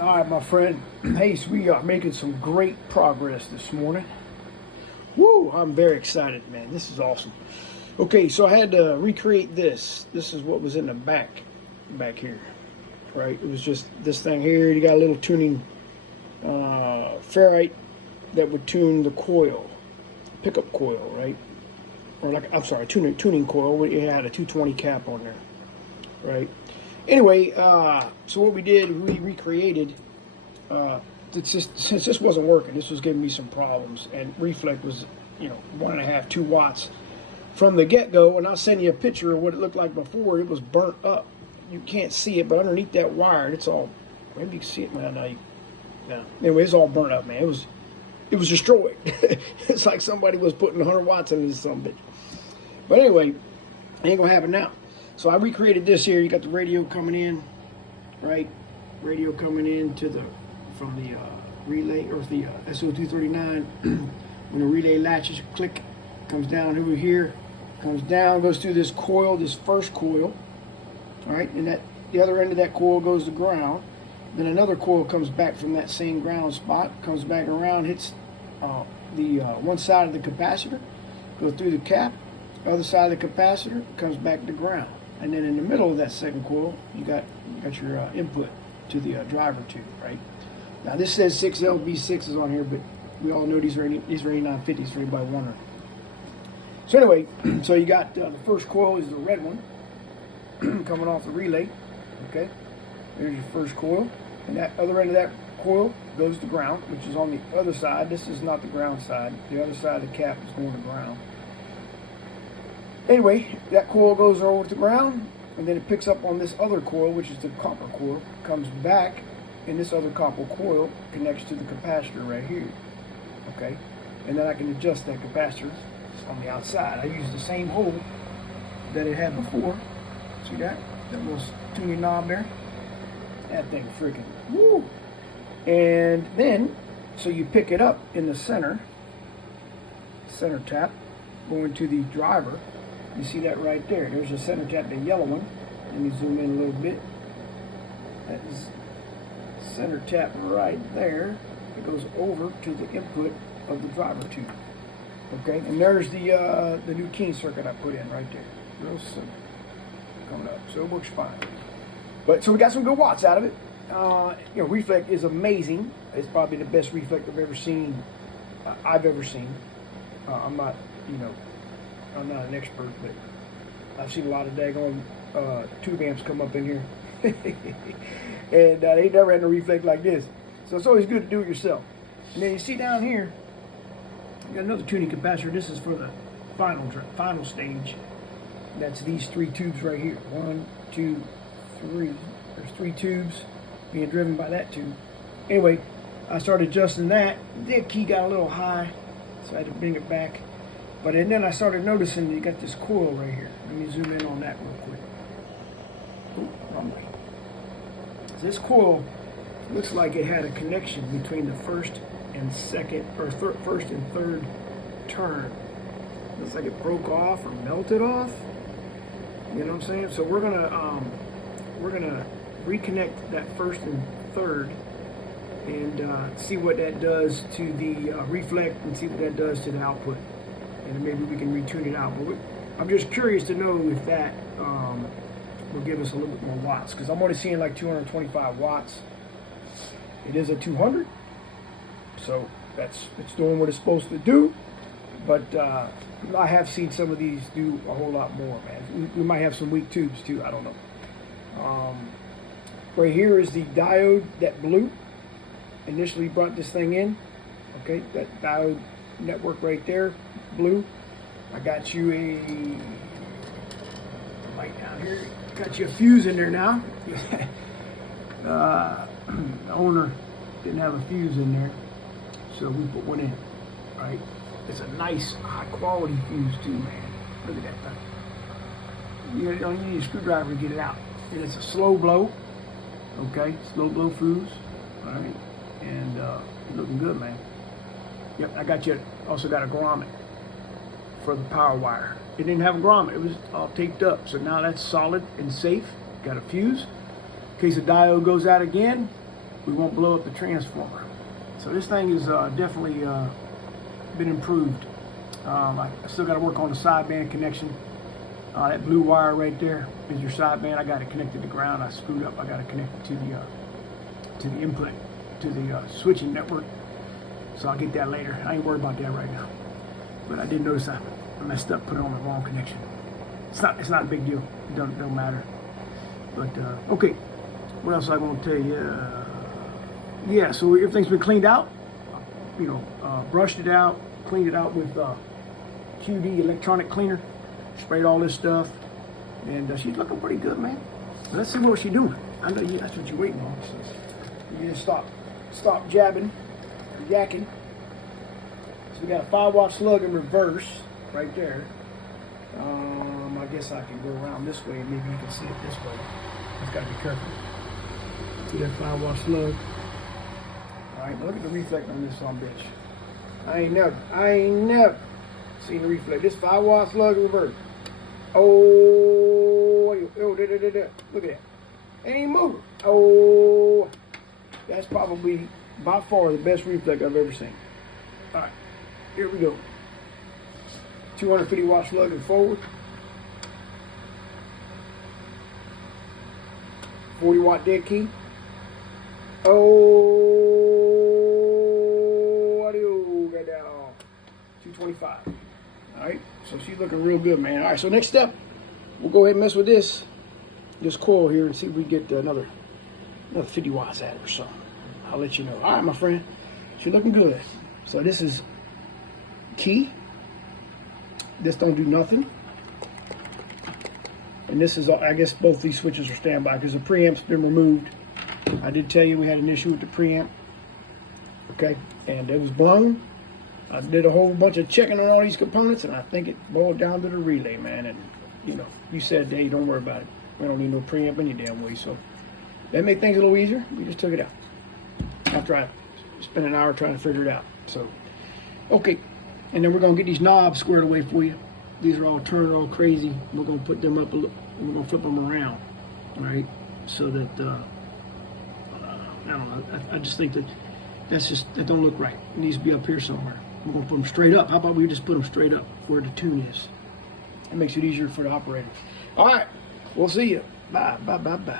All right, my friend. Hey, so we are making some great progress this morning. Woo! I'm very excited, man. This is awesome. Okay, so I had to recreate this. This is what was in the back here, right? It was just this thing here. You got a little tuning ferrite that would tune the coil, pickup coil, right? Or like, I'm sorry, tuning coil. It had a 220 cap on there, right? Anyway, so what we did, we recreated. Since this wasn't working, this was giving me some problems, and reflect was, 1.5, 2 watts from the get-go. And I'll send you a picture of what it looked like before. It was burnt up. You can't see it, but underneath that wire, it's all. Maybe you can see it now. No. Anyway, it's all burnt up, man. It was destroyed. It's like somebody was putting 100 watts into this bitch. But anyway, ain't gonna happen now. So I recreated this here. You got the radio coming in, right? Radio coming in from the relay, or the SO239. When the relay latches, click, comes down over here, comes down, goes through this coil, this first coil, all right? And the other end of that coil goes to ground. Then another coil comes back from that same ground spot, comes back around, hits the one side of the capacitor, goes through the cap, the other side of the capacitor, comes back to ground. And then in the middle of that second coil, you got your input to the driver tube, right? Now this says 6 LB6s on here, but we all know these are 8950s for anybody wondering. So anyway, so you got the first coil is the red one coming off the relay, okay? There's your first coil, and that other end of that coil goes to ground, which is on the other side. This is not the ground side. The other side of the cap is going to ground. Anyway, that coil goes over to the ground, and then it picks up on this other coil, which is the copper coil, comes back, and this other copper coil connects to the capacitor right here, okay? And then I can adjust that capacitor on the outside. I use the same hole that it had before. See that? That little tuning knob there? That thing freaking, woo! And then, so you pick it up in the center tap, going to the driver. You see that right there. There's your center tap, the yellow one. Let me zoom in a little bit. That is center tap right there. It goes over to the input of the driver tube. Okay, and there's the new keying circuit I put in right there. Real simple. Coming up, so it works fine. But so we got some good watts out of it. Reflect is amazing. It's probably the best reflect I've ever seen. I'm not an expert, but I've seen a lot of daggone tube amps come up in here, and they never had no reflect like this. So it's always good to do it yourself. And then you see down here, you got another tuning capacitor. This is for the final stage. That's these 3 tubes right here. 1, 2, 3. There's 3 tubes being driven by that tube. Anyway, I started adjusting that. The key got a little high, so I had to bring it back. And then I started noticing that you got this coil right here. Let me zoom in on that real quick. Oh, wrong way. This coil looks like it had a connection between the first and second, or first and third turn. Looks like it broke off or melted off. You know what I'm saying? So we're gonna reconnect that first and third, and see what that does to the reflect, and see what that does to the output, and maybe we can retune it out. But I'm just curious to know if that will give us a little bit more watts, because I'm only seeing like 225 watts. It is a 200, so it's doing what it's supposed to do. But I have seen some of these do a whole lot more, man. We might have some weak tubes too. I don't know. Right here is the diode that blew. Initially brought this thing in. Okay, that diode network right there, blue. I got you a light down here. Got you a fuse in there now. The owner didn't have a fuse in there, so we put one in. Right. It's a nice, high quality fuse too, man. Look at that thing. You don't need a screwdriver to get it out. And it's a slow blow. Okay, slow blow fuse. All right, and looking good, man. Yep, I got you. Also got a grommet for the power wire. It didn't have a grommet. It was all taped up. So now that's solid and safe. Got a fuse. In case the diode goes out again, we won't blow up the transformer. So this thing is definitely been improved. I still got to work on the sideband connection. That blue wire right there is your sideband. I got it connected to ground. I screwed up. I got it connected to the input, to the switching network. So I'll get that later. I ain't worried about that right now. But I did notice I messed up, put it on the wrong connection. It's not a big deal. It don't matter. But okay, what else I want to tell you? Yeah, so everything's been cleaned out. You know, brushed it out, cleaned it out with QD electronic cleaner. Sprayed all this stuff, and she's looking pretty good, man. Let's see what she's doing. I know that's what you're waiting on. So you just stop jabbing, yakking. So we got a 5-watt slug in reverse right there. I guess I can go around this way, and maybe you can see it this way. I've got to be careful. See that 5-watt slug? All right, look at the reflect on this son of a bitch. I ain't never seen the reflect. This 5-watt slug in reverse. Oh, look at that. It ain't moving. Oh, that's probably by far the best reflect I've ever seen. All right, here we go. 250 watt slug and forward. 40 watt dead key. Oh, what do you got down? 225. All right, so she's looking real good, man. All right, so next step, we'll go ahead and mess with this coil here and see if we get another 50 watts out of her. So I'll let you know. All right, my friend, she's looking good. So this is key. This don't do nothing. And this is, I guess both these switches are standby because the preamp's been removed. I did tell you we had an issue with the preamp. Okay, and it was blown. I did a whole bunch of checking on all these components, and I think it boiled down to the relay, man. And, you know, you said, hey, don't worry about it. We don't need no preamp any damn way. So that made things a little easier. We just took it out after I spent an hour trying to figure it out. So, okay. And then we're going to get these knobs squared away for you. These are all turning all crazy. We're going to put them up a little, and we're going to flip them around, all right? So that, I don't know. I just think that that don't look right. It needs to be up here somewhere. We're going to put them straight up. How about we just put them straight up where the tune is? It makes it easier for the operator. All right. We'll see you. Bye, bye, bye, bye.